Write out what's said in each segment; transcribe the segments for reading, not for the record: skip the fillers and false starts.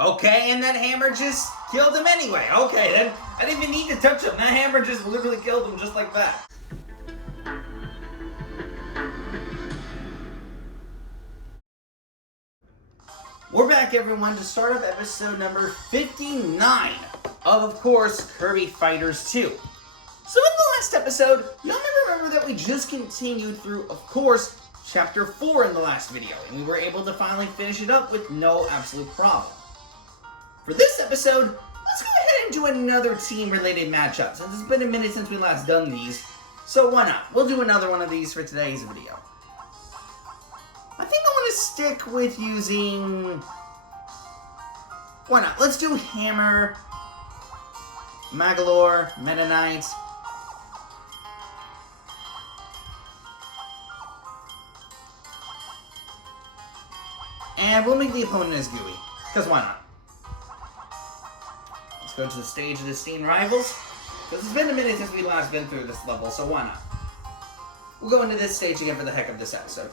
Okay, and that hammer just killed him anyway. Okay, then I didn't even need to touch him. That hammer just literally killed him just like that. We're back, everyone, to start up episode number 59 of course, Kirby Fighters 2. So in the last episode, y'all remember that we just continued through, of course, Chapter 4 in the last video, and we were able to finally finish it up with no absolute problem. For this episode, let's go ahead and do another team-related matchup, since it's been a minute since we last done these, so why not? We'll do another one of these for today's video. I think I want to stick with using... Why not? Let's do Hammer, Magalore, Meta Knight. And we'll make the opponent as Gooey, because why not? Let's go to the stage of the Steam Rivals, because it's been a minute since we last been through this level, so why not? We'll go into this stage again for the heck of this episode.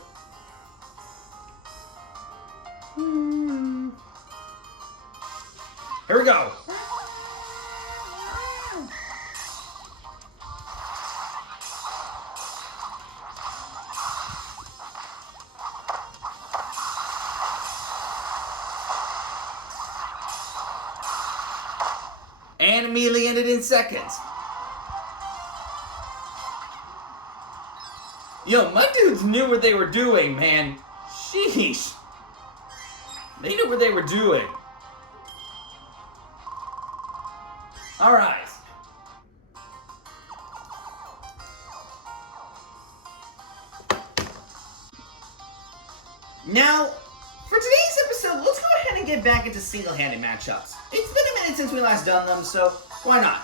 Here we go! And immediately ended in seconds. Yo, my dudes knew what they were doing, man. Sheesh. They knew what they were doing. Alright. Now, for today's episode, let's go ahead and get back into single-handed matchups. It's been a minute since we last done them, so why not?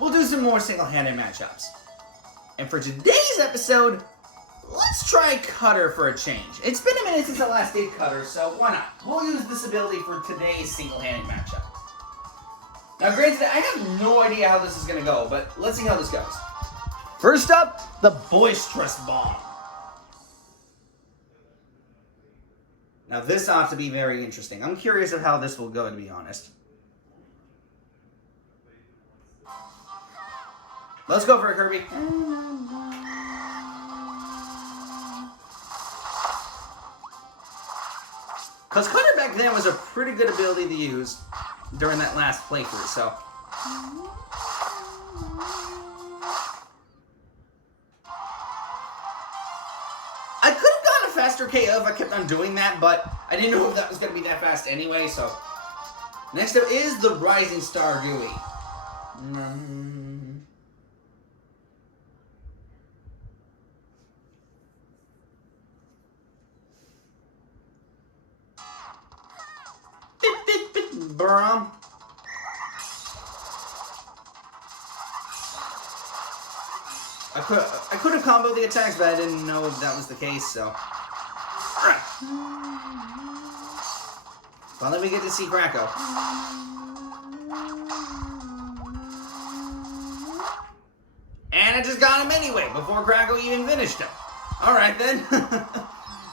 We'll do some more single-handed matchups. And for today's episode, let's try Cutter for a change. It's been a minute since I last did Cutter, so why not? We'll use this ability for today's single-handed matchup. Now granted, I have no idea how this is going to go, but let's see how this goes. First up, the Boisterous Bomb. Now this ought to be very interesting. I'm curious of how this will go, to be honest. Let's go for it, Kirby. Because Cutter back then was a pretty good ability to use during that last playthrough, so... I could have gotten a faster KO if I kept on doing that, but I didn't know if that was going to be that fast anyway, so... Next up is the Rising Star Gooey. Brum. I could have comboed the attacks, but I didn't know if that was the case, so... Finally we get to see Kracko. And I just got him anyway, before Kracko even finished him. Alright then.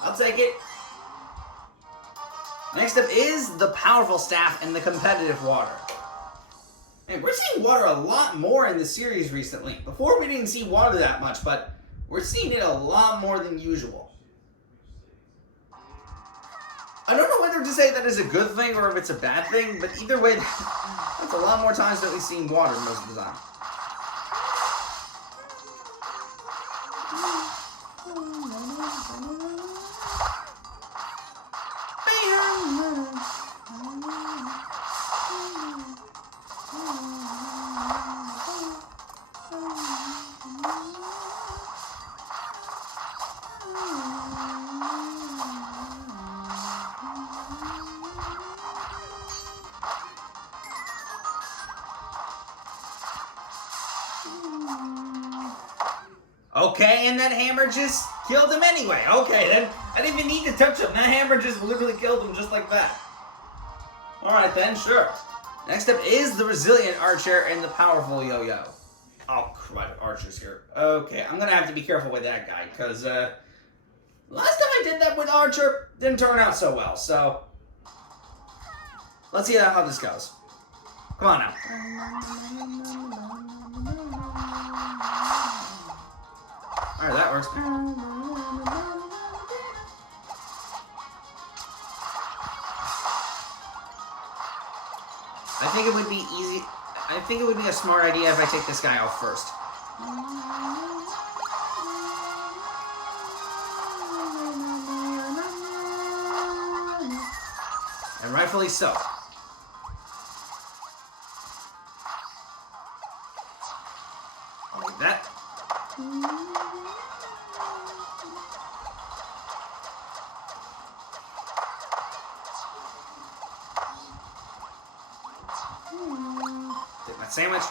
I'll take it. Next up is the Powerful Staff and the Competitive Water. Man, we're seeing water a lot more in the series recently. Before we didn't see water that much, but we're seeing it a lot more than usual. I don't know whether to say that is a good thing or if it's a bad thing, but either way, that's a lot more times that we've seen water most of the time. Okay, and that hammer just killed him anyway. Okay, then I didn't even need to touch him. That hammer just literally killed him just like that. Alright then, sure. Next up is the Resilient Archer and the Powerful Yo-Yo. Oh, crud, Archer's here. Okay, I'm gonna have to be careful with that guy, because, Last time I did that with Archer, didn't turn out so well, so let's see how this goes. Come on now. Alright, that works. I think it would be easy. I think it would be a smart idea if I take this guy out first. And rightfully so. Like that. Take that sandwich.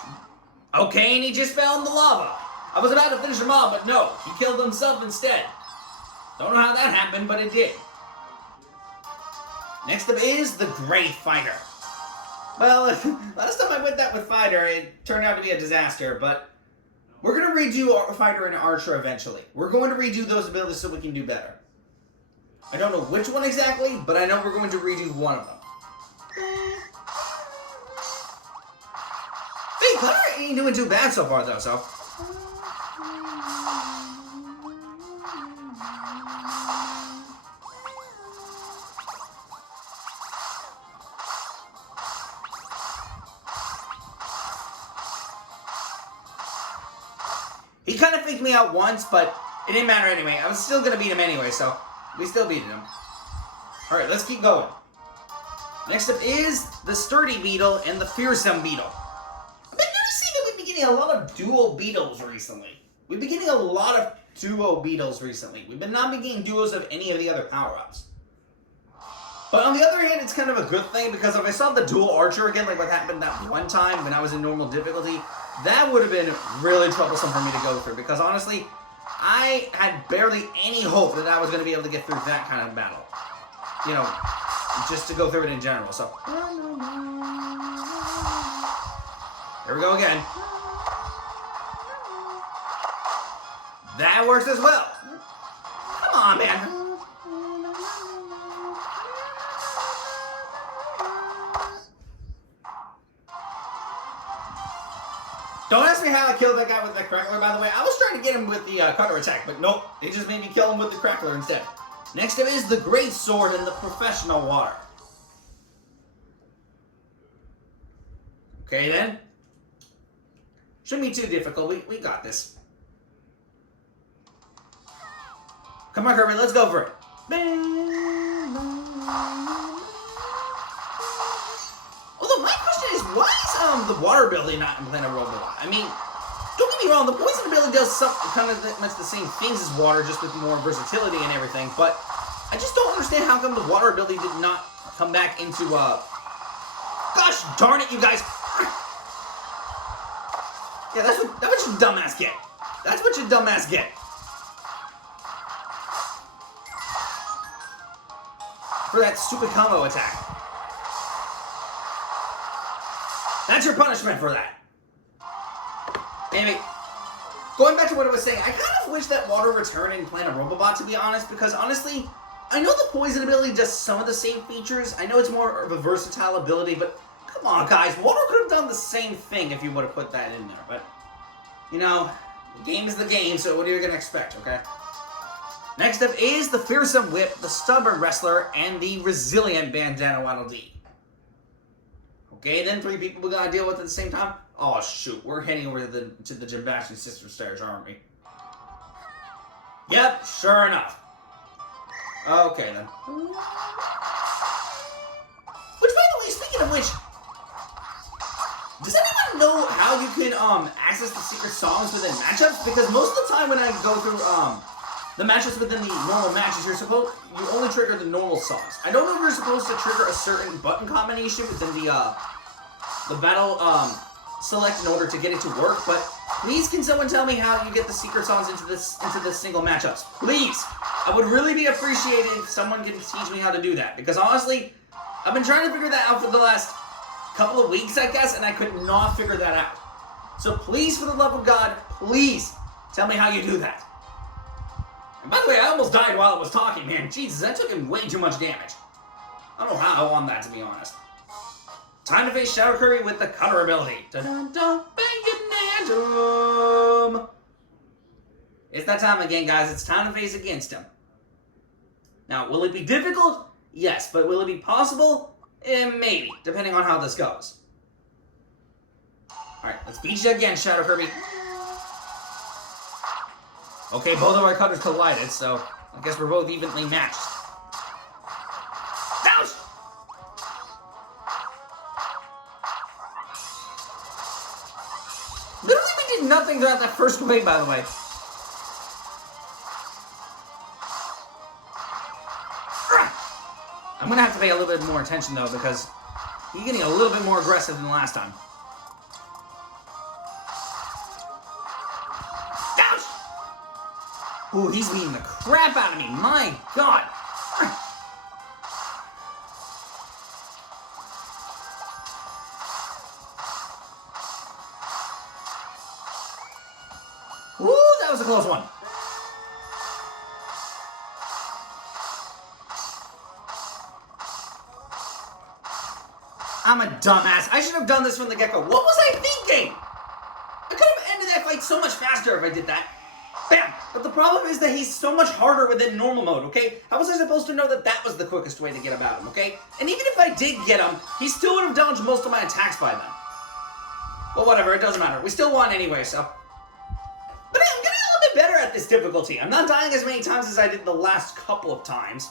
Okay, and he just fell in the lava. I was about to finish him off, but no, he killed himself instead. Don't know how that happened, but it did. Next up is the Gray Fighter. Well, last time I went that with Fighter, it turned out to be a disaster, but we're going to redo our Fighter and Archer eventually. We're going to redo those abilities so we can do better. I don't know which one exactly, but I know we're going to redo one of them. Hey, Clara ain't doing too bad so far, though, so... He kind of faked me out once, but it didn't matter anyway. I was still going to beat him anyway, so we still beat him. Alright, let's keep going. Next up is the Sturdy Beetle and the Fearsome Beetle. I've been noticing that we've been getting a lot of duo beetles recently. We've been getting a lot of duo beetles recently. We've been not been getting duos of any of the other power-ups. But on the other hand, it's kind of a good thing, because if I saw the dual Archer again, like what happened that one time when I was in normal difficulty, that would have been really troublesome for me to go through, because honestly, I had barely any hope that I was going to be able to get through that kind of battle. You know, just to go through it in general, so. Here we go again. That works as well. Come on, man. Don't ask me how I killed that guy with the crackler, by the way. I was trying to get him with the cutter attack, but nope. It just made me kill him with the crackler instead. Next up is the Great Sword and the Professional Water. Okay, then. Shouldn't be too difficult. We got this. Come on, Kirby. Let's go for it. Although my question is, why is the water ability not in Planet Robot? I mean, don't get me wrong, the poison ability does kind of much the same things as water, just with more versatility and everything, but I just don't understand how come the water ability did not come back into, gosh darn it, you guys! Yeah, that's what you dumbass get. That's what you dumbass get. For that stupid combo attack. That's your punishment for that. Anyway, going back to what I was saying, I kind of wish that water returned in Planet Robobot, to be honest, because honestly, I know the poison ability does some of the same features. I know it's more of a versatile ability, but come on, guys, water could have done the same thing if you would have put that in there. But, you know, the game is the game, so what are you going to expect, okay? Next up is the Fearsome Whip, the Stubborn Wrestler, and the Resilient Bandana Waddle Dee. Okay, then 3 people we gotta deal with at the same time. Oh shoot, we're heading over to the Jimbashi Sister Stairs, aren't we? Yep, sure enough. Okay then. Which, by the way, speaking of which, does anyone know how you can access the secret songs within matchups? Because most of the time when I go through the matchups within the normal matches, you only trigger the normal songs. I don't know if you're supposed to trigger a certain button combination within the battle select in order to get it to work, but please can someone tell me how you get the secret songs into the single matchups? Please! I would really be appreciated if someone can teach me how to do that, because honestly, I've been trying to figure that out for the last couple of weeks, I guess, and I could not figure that out. So please, for the love of God, please tell me how you do that. And by the way, I almost died while I was talking, man. Jesus, that took him way too much damage. I don't know how I won that, to be honest. Time to face Shadow Kirby with the cutter ability. Dun-dun-dun, bang it, It's that time again, guys. It's time to face against him. Now, will it be difficult? Yes, but will it be possible? Maybe, depending on how this goes. Alright, let's beat you again, Shadow Kirby. Okay, both of our cutters collided, so I guess we're both evenly matched. Ouch! Literally, we did nothing throughout that first wave, by the way. I'm gonna have to pay a little bit more attention, though, because he's getting a little bit more aggressive than last time. Ouch! Ooh, he's beating the crap out of me. My God. Ooh, that was a close one. I'm a dumbass. I should have done this from the get-go. What was I thinking? I could have ended that fight so much faster if I did that. Bam! But the problem is that he's so much harder within normal mode, okay? How was I supposed to know that that was the quickest way to get about him, okay? And even if I did get him, he still would have dodged most of my attacks by then. Well, whatever. It doesn't matter. We still won anyway, so... But I'm getting a little bit better at this difficulty. I'm not dying as many times as I did the last couple of times.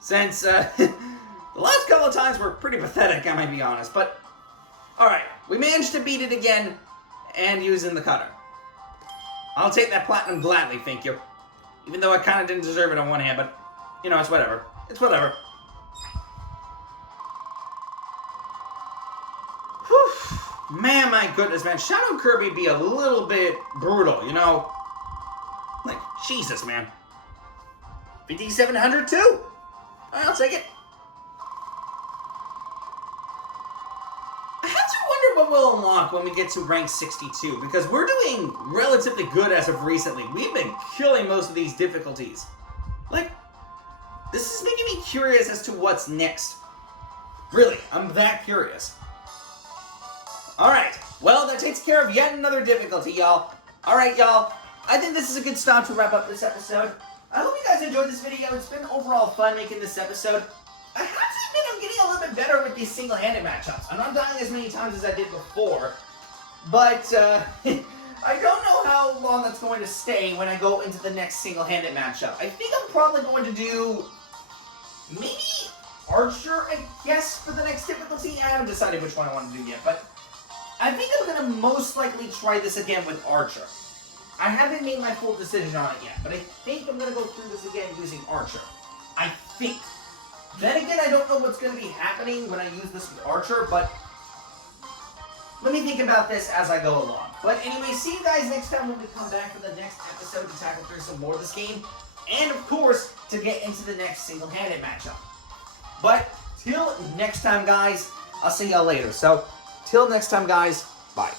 Since, the last couple of times were pretty pathetic, I might be honest, but... Alright, we managed to beat it again, and using the cutter. I'll take that platinum gladly, thank you. Even though I kind of didn't deserve it on one hand, but, you know, it's whatever. It's whatever. Whew. Man, my goodness, man. Shadow Kirby be a little bit brutal, you know? Like, Jesus, man. 5,700 too? Alright, I'll take it. What we'll unlock when we get to rank 62, because we're doing relatively good as of recently. We've been killing most of these difficulties. Like, this is making me curious as to what's next. Really, I'm that curious. Alright, well, that takes care of yet another difficulty, y'all. Alright, y'all, I think this is a good stop to wrap up this episode. I hope you guys enjoyed this video. It's been overall fun making this episode. I have to admit I'm getting a little bit better with these single-handed matchups. I'm not dying as many times as I did before, but I don't know how long that's going to stay when I go into the next single-handed matchup. I think I'm probably going to do maybe Archer, I guess, for the next difficulty. I haven't decided which one I want to do yet, but I think I'm going to most likely try this again with Archer. I haven't made my full decision on it yet, but I think I'm going to go through this again using Archer. I think. Then again, I don't know what's going to be happening when I use this with Archer, but let me think about this as I go along. But anyway, see you guys next time when we come back for the next episode to tackle through some more of this game. And, of course, to get into the next single-handed matchup. But, till next time, guys, I'll see y'all later. So, till next time, guys, bye.